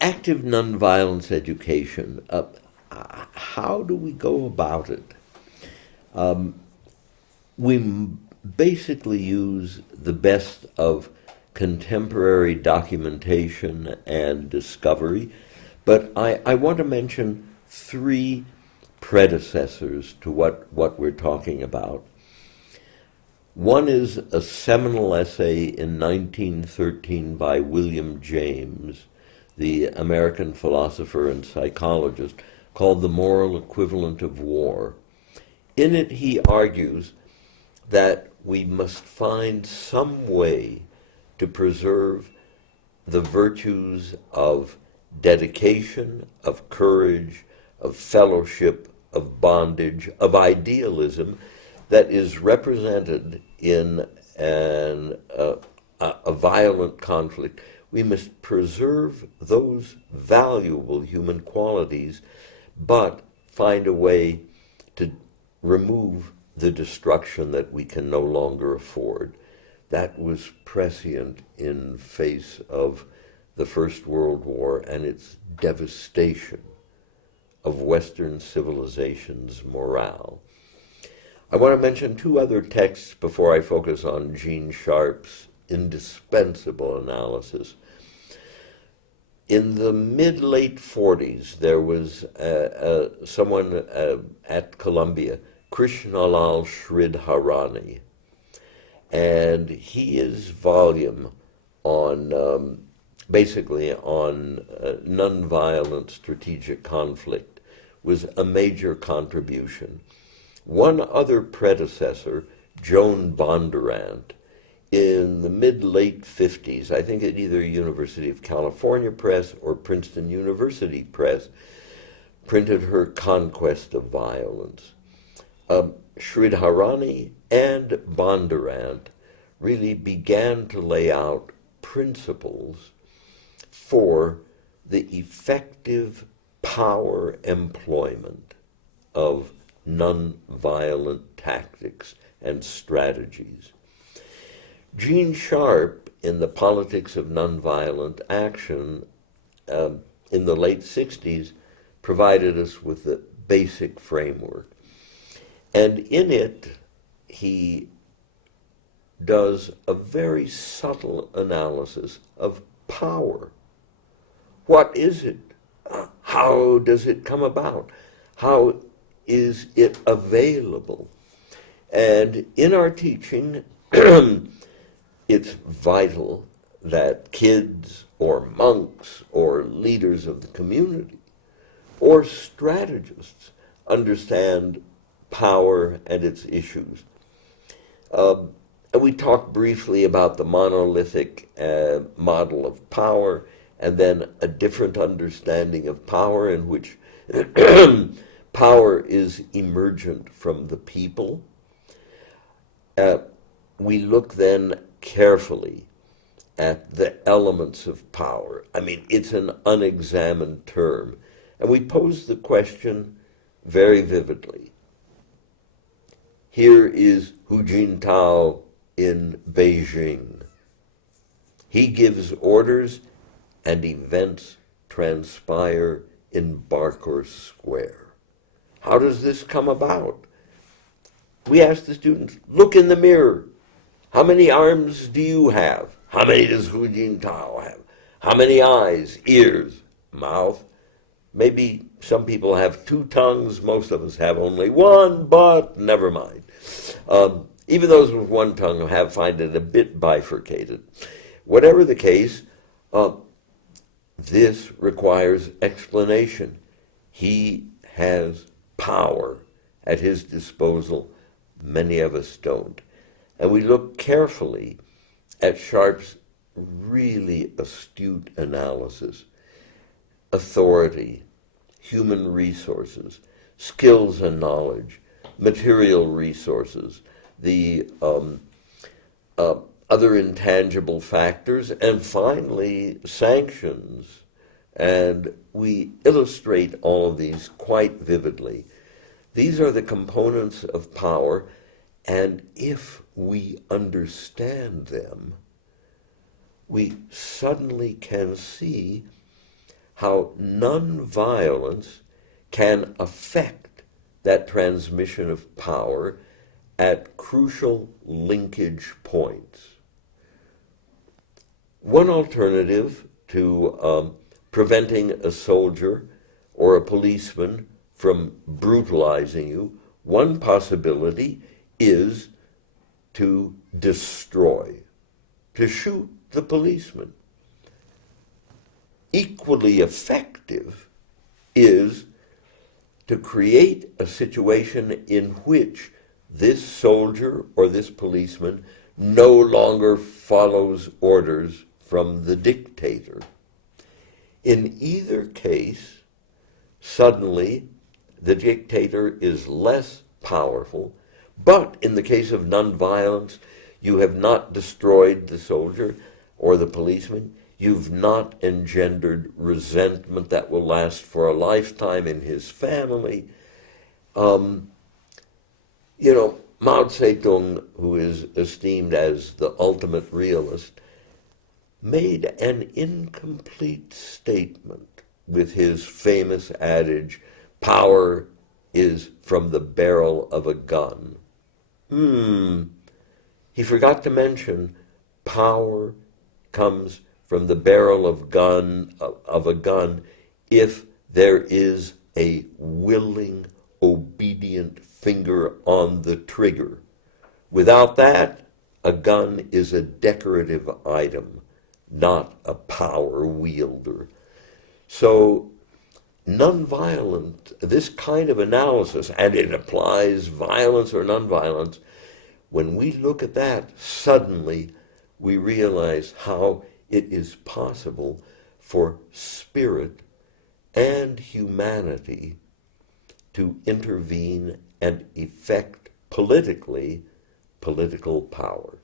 active nonviolence education, how do we go about it? Basically use the best of contemporary documentation and discovery, but I want to mention three predecessors to what we're talking about. One is a seminal essay in 1913 by William James, the American philosopher and psychologist, called The Moral Equivalent of War. In it, he argues that we must find some way to preserve the virtues of dedication, of courage, of fellowship, of bondage, of idealism that is represented in a violent conflict. We must preserve those valuable human qualities, but find a way to remove the destruction that we can no longer afford. That was prescient in face of the First World War and its devastation of Western civilization's morale. I want to mention two other texts before I focus on Gene Sharp's indispensable analysis. In the mid-late 40s, there was someone at Columbia, Krishnalal Sridharani, and his volume on basically on nonviolent strategic conflict was a major contribution. One other predecessor, Joan Bondurant, in the mid-late 50s, I think at either University of California Press or Princeton University Press, printed her Conquest of Violence. Sridharani and Bondurant really began to lay out principles for the effective power employment of nonviolent tactics and strategies. Gene Sharp, in The Politics of Nonviolent Action, in the late 60s, provided us with the basic framework. And in it, he does a very subtle analysis of power. What is it? How does it come about? How is it available? And in our teaching, it's vital that kids or monks or leaders of the community or strategists understand power and its issues. And we talked briefly about the monolithic model of power, and then a different understanding of power in which power is emergent from the people. We look then carefully at the elements of power. I mean, it's an unexamined term. And we pose the question very vividly. Here is Hu Jintao in Beijing. He gives orders and events transpire in Barker Square. How does this come about? We ask the students, look in the mirror. How many arms do you have? How many does Hu Jintao have? How many eyes, ears, mouth? Maybe some people have two tongues, most of us have only one, but never mind. Even those with one tongue find it a bit bifurcated. Whatever the case, this requires explanation. He has power at his disposal. Many of us don't. And we look carefully at Sharp's really astute analysis. Authority, human resources, skills and knowledge, material resources, the other intangible factors, and finally sanctions. And we illustrate all of these quite vividly. These are the components of power, and if we understand them, we suddenly can see how nonviolence can affect that transmission of power at crucial linkage points. One alternative to preventing a soldier or a policeman from brutalizing you, one possibility is to destroy, to shoot the policeman. Equally effective is to create a situation in which this soldier or this policeman no longer follows orders from the dictator. In either case, suddenly the dictator is less powerful, but in the case of nonviolence, you have not destroyed the soldier or the policeman. You've not engendered resentment that will last for a lifetime in his family. Mao Zedong, who is esteemed as the ultimate realist, made an incomplete statement with his famous adage, "Power is from the barrel of a gun." He forgot to mention power comes from the barrel of a gun if there is a willing, obedient finger on the trigger. Without that, a gun is a decorative item, not a power wielder. So nonviolent, this kind of analysis, and it applies violence or nonviolence, when we look at that, suddenly we realize how it is possible for spirit and humanity to intervene and effect politically political power.